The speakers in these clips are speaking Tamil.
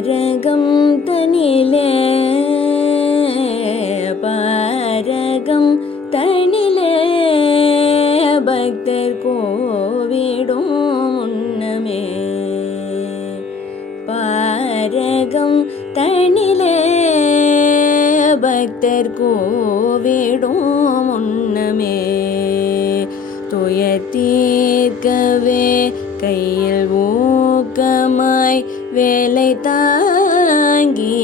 பாரகம் தனிலே பாரகம் தனிலே பக்தர் கோவிடும் முன்னமே பாரகம் தனிலே பக்தர் கோவிடும் முன்னமே துயர் தீர்க்கவே கையில் ஊக்கமாய் வேலை தாங்கி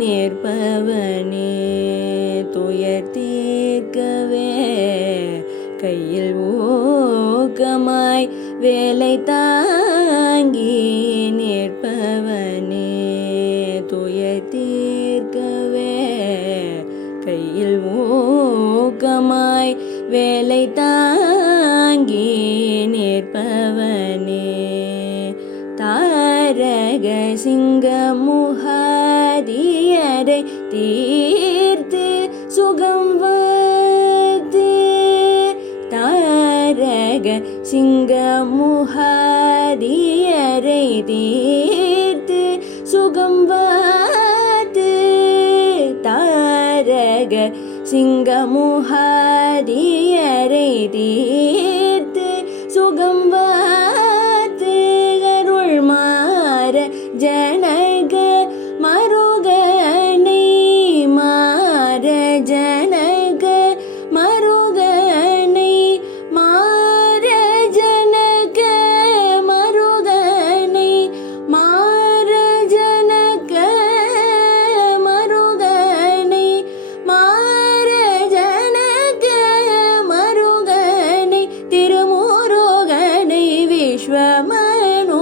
நிற்பவனே துயர் தீர்க்கவே கையில் ஊக்கமாய் வேலை தாங்கி நிற்பவனே துயர் தீர்க்கவே கையில் ஊக்கமாய் வேலை தாங்கி நிற்பவனே தாரக சிங்கமுகாதியரை தீர்த்து சுகம் வந்து தாரக சிங்கமுகாதியரை தீர்த்து சுகம் வந்து தாரக சிங்கமுகாதியரை தீர்த்து சுகம் வந்து அருள் மாற ஜனக மருகனை மாற ஜனக மருகனை மாற ஜனக மருகனை மாற ஜனக மருகனை மாற ஜனக மருகனை திருமுருகனை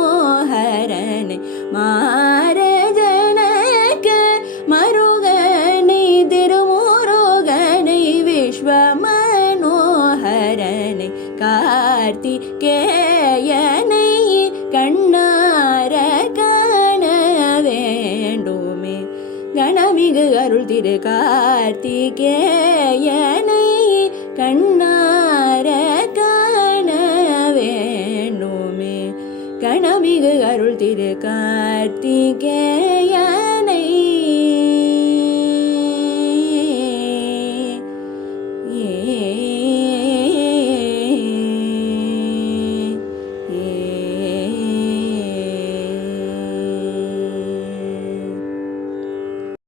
விஸ்வமனோஹரனை மாற ஜனக மருகனை திருமுருகனை விஸ்வமனோஹரனை கார்த்திகேயனை கண்ணார காண வேண்டுமே கணமிகு அருள் திரு கார்த்திகேயனை கண்ணார காண வேண்டுமே கணமிகு அருள் திரு கார்த்திகேயனை